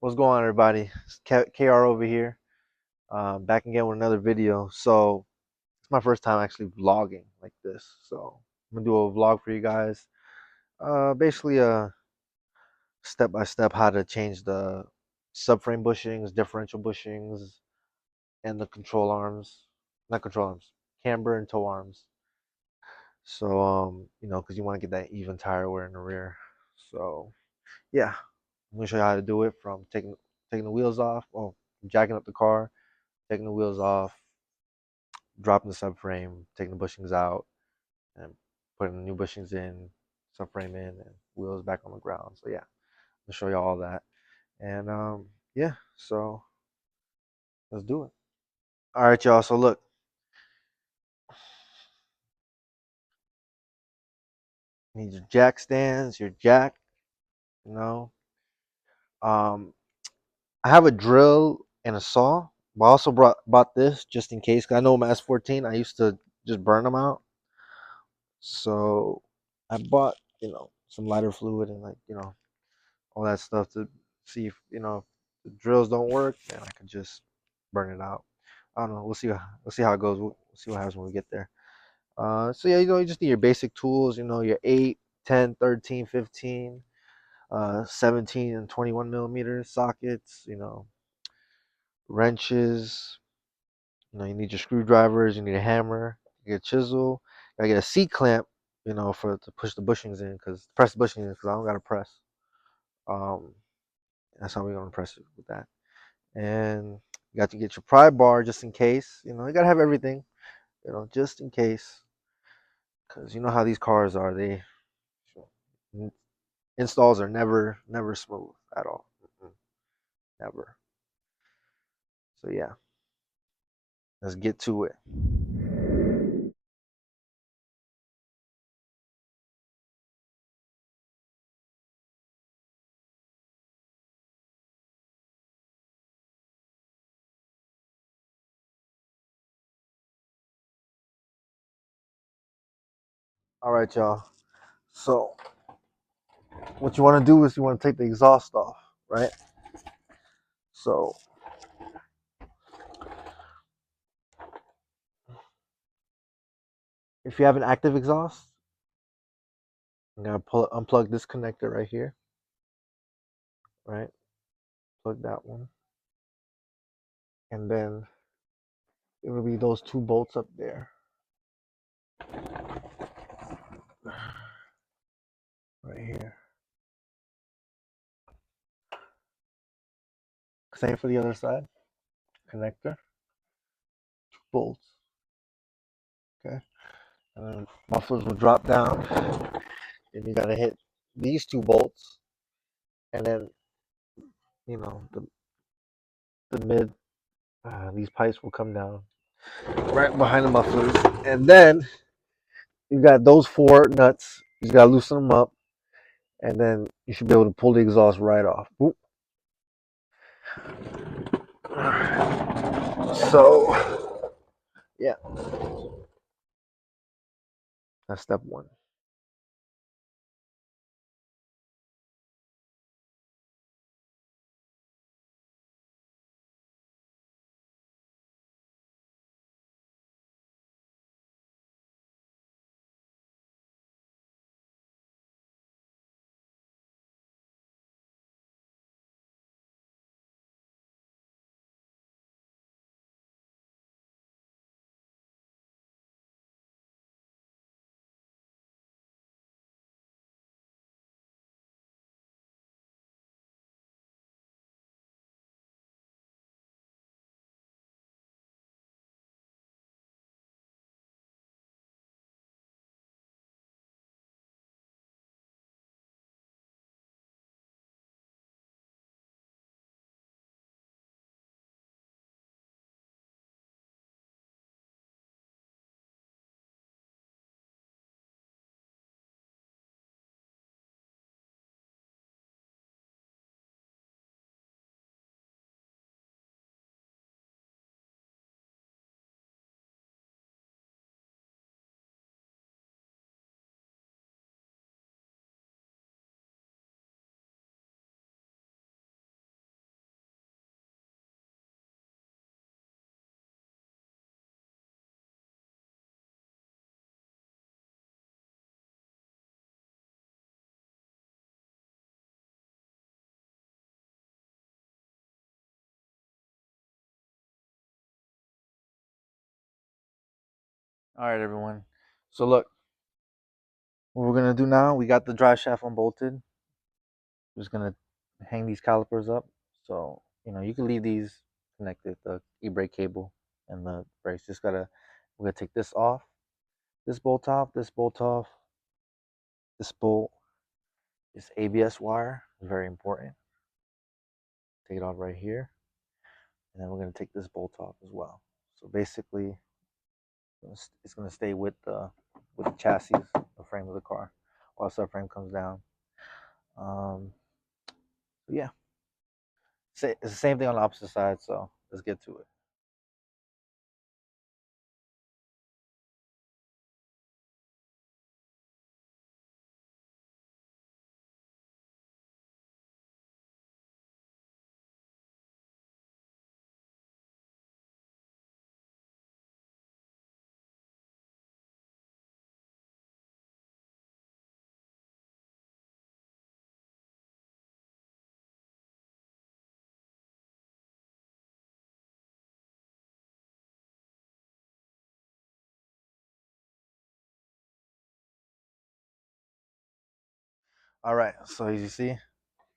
What's going on, everybody? It's KR over here, back again with another video. So it's my first time actually vlogging like this. So I'm gonna do a vlog for you guys. Basically, step by step how to change the subframe bushings, differential bushings, and the control arms, not control arms, camber and toe arms. So because you want to get that even tire wear in the rear. So yeah, I'm gonna show you how to do it from taking the wheels off, well, jacking up the car, taking the wheels off, dropping the subframe, taking the bushings out, and putting the new bushings in, subframe in, and wheels back on the ground. So yeah, I'll show you all that. And yeah, so let's do it. All right, y'all. So look, you need your jack stands, your jack. You know, um, I have a drill and a saw. But I also bought this just in case. 'Cause I know my S14. I used to just burn them out. So I bought some lighter fluid and all that stuff to see if if the drills don't work, then I can just burn it out. I don't know. We'll see how it goes. We'll see what happens when we get there. So yeah, you just need your basic tools. Your 8, 10, 13, 15, 17, and 21 millimeter sockets. Wrenches. You need your screwdrivers. You need a hammer. You get a chisel. I get a C clamp. For to push the bushings in, because press the bushings in, because I don't got to press. Um, that's how we're gonna press it with that. And you got to get your pry bar just in case. You gotta have everything, just in case, because you know how these cars are. They installs are never smooth at all. Never. So yeah, let's get to it. All right, y'all. So what you want to do is you want to take the exhaust off, right? So if you have an active exhaust, I'm gonna unplug this connector right here, right? Plug that one, and then it will be those two bolts up there, right here. Same for the other side. Connector, bolts. Okay, and then mufflers will drop down, and you gotta hit these two bolts, and then the mid. These pipes will come down right behind the mufflers, and then you got those four nuts. You just gotta loosen them up, and then you should be able to pull the exhaust right off. Boop. So yeah, that's step one. All right, everyone. So look, what we're gonna do now, we got the drive shaft unbolted. We're just gonna hang these calipers up. So, you can leave these connected, the e-brake cable and the brakes. We're gonna take this off, this bolt off, this bolt off, this bolt, this ABS wire, very important. Take it off right here. And then we're gonna take this bolt off as well. So basically, it's gonna stay with the chassis, the frame of the car, while the subframe comes down. Yeah, it's the same thing on the opposite side. So let's get to it. All right, so as you see,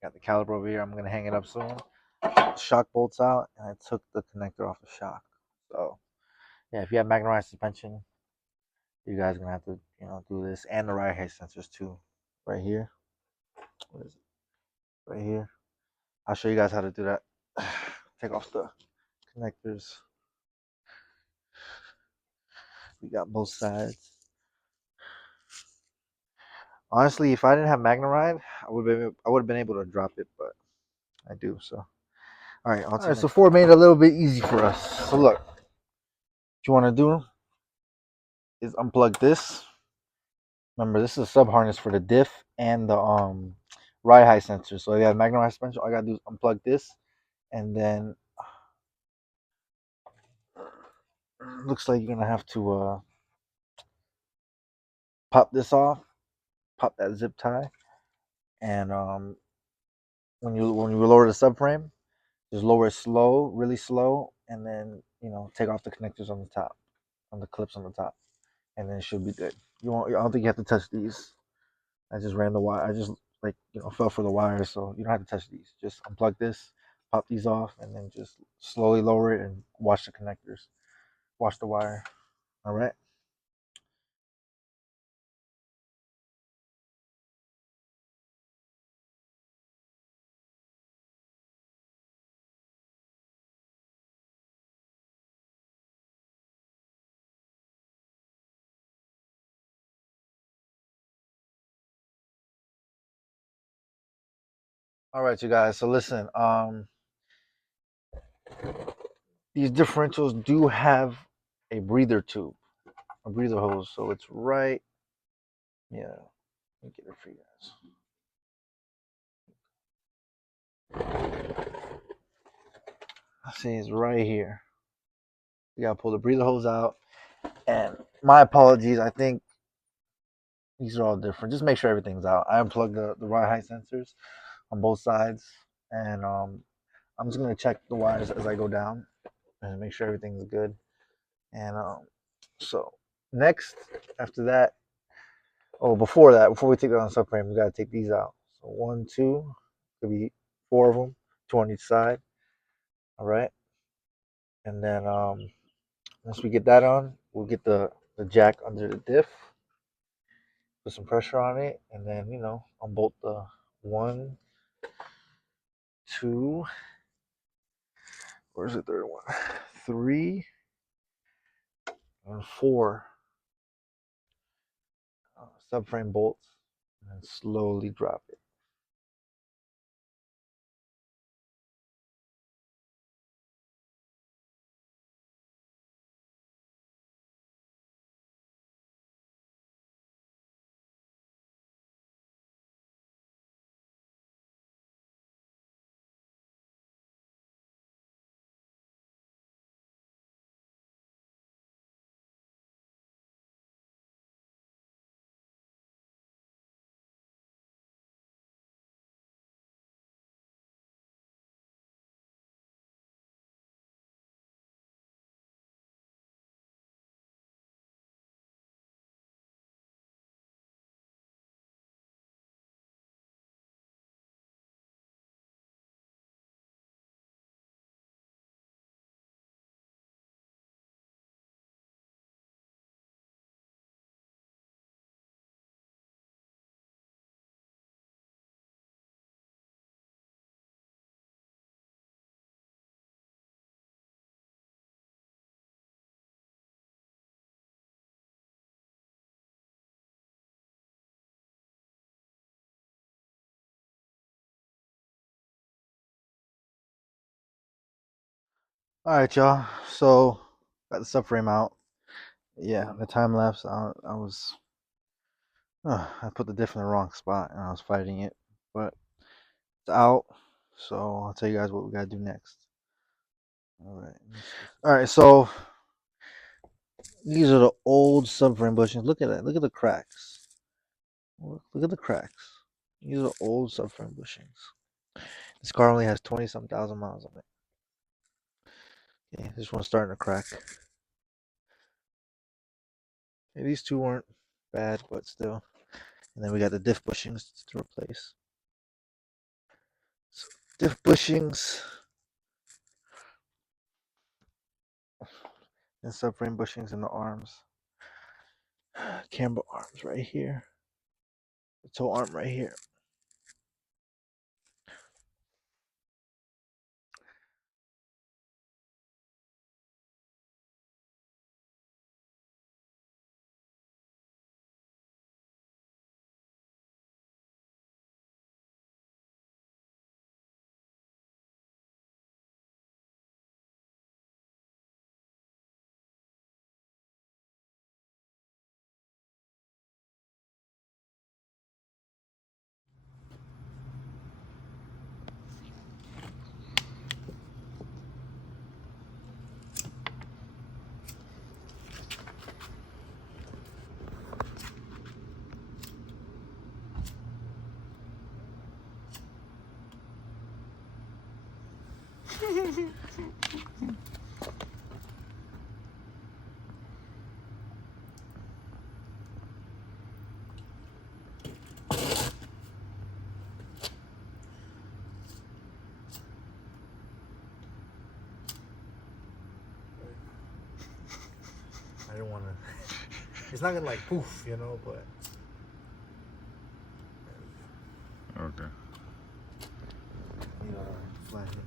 got the caliper over here. I'm gonna hang it up soon. Shock bolts out, and I took the connector off the shock. So yeah, if you have magnetized suspension, you guys are gonna have to do this, and the ride height sensors too, right here. What is it? Right here. I'll show you guys how to do that. Take off the connectors. We got both sides. Honestly, if I didn't have Magneride, I would have been able to drop it, but I do. So all right, all right. So Ford made it a little bit easy for us. So look, what you want to do is unplug this. Remember, this is a sub harness for the diff and the ride height sensor. So if you have Magneride suspension, all I gotta do is unplug this, and then looks like you're gonna have to pop this off, pop that zip tie, and when you lower the subframe, just lower it slow, really slow, and then take off the connectors on the top, on the clips on the top, and then it should be good. I don't think you have to touch these. I just ran the wire. I just fell for the wire, so you don't have to touch these. Just unplug this, pop these off, and then just slowly lower it and wash the connectors, wash the wire. All right. All right, you guys. So listen, these differentials do have a breather tube, a breather hose. So it's right. Yeah, let me get it for you guys. I see it's right here. You gotta pull the breather hose out. And my apologies. I think these are all different. Just make sure everything's out. I unplugged the ride height sensors on both sides, and I'm just gonna check the wires as I go down and make sure everything's good. And so next, after that, before that, before we take that on the subframe, we gotta take these out. So one, two, could be four of them, two on each side. All right, and then once we get that on, we'll get the jack under the diff, put some pressure on it, and then unbolt the one, two. Where's the third one? Three and four subframe bolts, and then slowly drop it. All right, y'all. So got the subframe out. Yeah, the time lapse. I put the diff in the wrong spot and I was fighting it, but it's out. So I'll tell you guys what we gotta do next. All right. All right. So these are the old subframe bushings. Look at that. Look at the cracks. Look at the cracks. These are old subframe bushings. This car only has 20-some thousand miles on it. Okay, this one's starting to crack. Okay, these two weren't bad, but still. And then we got the diff bushings to replace. So diff bushings and subframe bushings in the arms. Camber arms right here. The toe arm right here. I didn't want to. It's not gonna like poof, you know, but. Okay. You know, flatten it.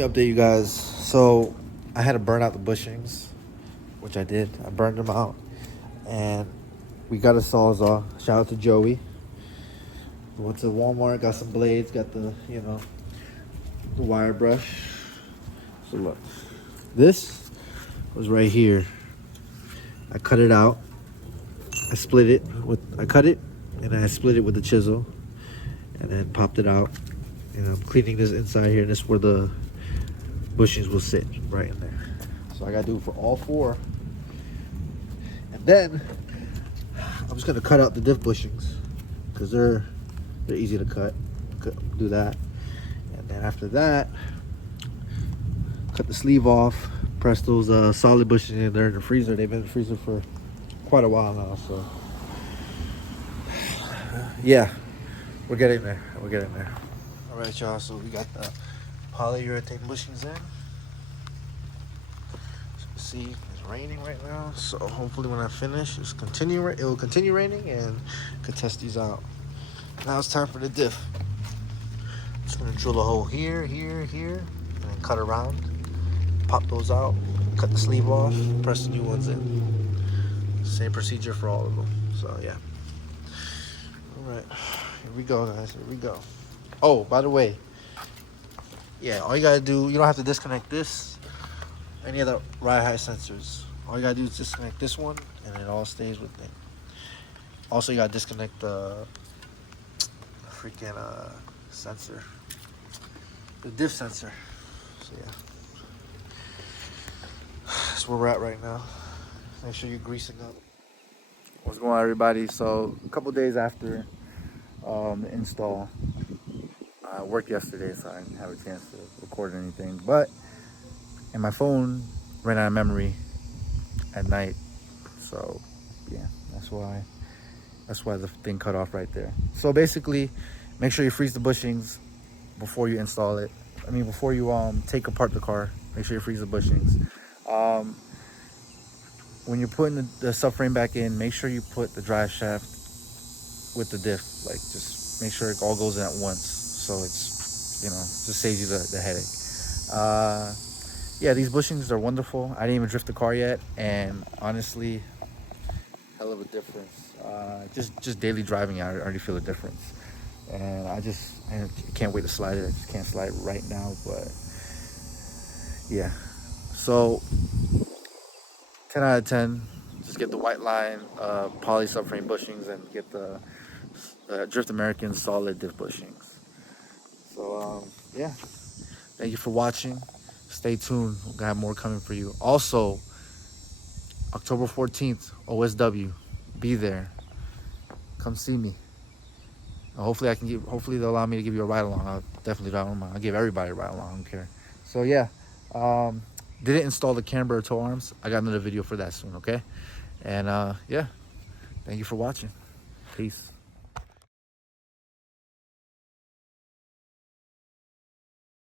me update you guys. So I had to burn out the bushings, which I did. I burned them out, and we got a sawzall. Shout out to Joey. Went to Walmart, got some blades, got the the wire brush. So look, this was right here. I cut it out. I cut it, and I split it with the chisel, and then popped it out. And I'm cleaning this inside here, and this is where the bushings will sit, right in there. So I gotta do it for all four, and then I'm just gonna cut out the diff bushings because they're easy to cut. Do that, and then after that, cut the sleeve off. Press those solid bushings in there in the freezer. They've been in the freezer for quite a while now, so yeah, we're getting there. All right, y'all. So we got the polyurethane bushings in. As you can see, it's raining right now. So hopefully, when I finish, it will continue raining, and could test these out. Now it's time for the diff. Just gonna drill a hole here, and then cut around. Pop those out. Cut the sleeve off. Press the new ones in. Same procedure for all of them. So yeah. All right, here we go, guys. Here we go. Oh, by the way, yeah, all you gotta do, you don't have to disconnect this, any of the ride height sensors. All you gotta do is disconnect this one, and it all stays with it. Also, you gotta disconnect the freaking sensor, the diff sensor. So yeah, that's where we're at right now. Make sure you're greasing up. What's going on, everybody? So a couple days after the install, I worked yesterday, so I didn't have a chance to record anything. But and my phone ran out of memory at night, so yeah, that's why the thing cut off right there. So basically, make sure you freeze the bushings before you install it. I mean, before you take apart the car, make sure you freeze the bushings. When you're putting the subframe back in, make sure you put the drive shaft with the diff. Like, just make sure it all goes in at once, so it's, just saves you the headache. Yeah, these bushings are wonderful. I didn't even drift the car yet, and honestly, hell of a difference. Just daily driving, I already feel a difference, and I can't wait to slide it. I just can't slide right now, but yeah. So 10 out of 10. Just get the whiteline poly subframe bushings and get the Drift American solid diff bushings. So yeah, thank you for watching. Stay tuned. We're gonna have more coming for you. Also, October 14th, OSW. Be there. Come see me. Hopefully they'll allow me to give you a ride along. I'll definitely ride along. I'll give everybody a ride along. I don't care. So yeah. Didn't install the camber or tow arms. I got another video for that soon, okay? And yeah, thank you for watching. Peace.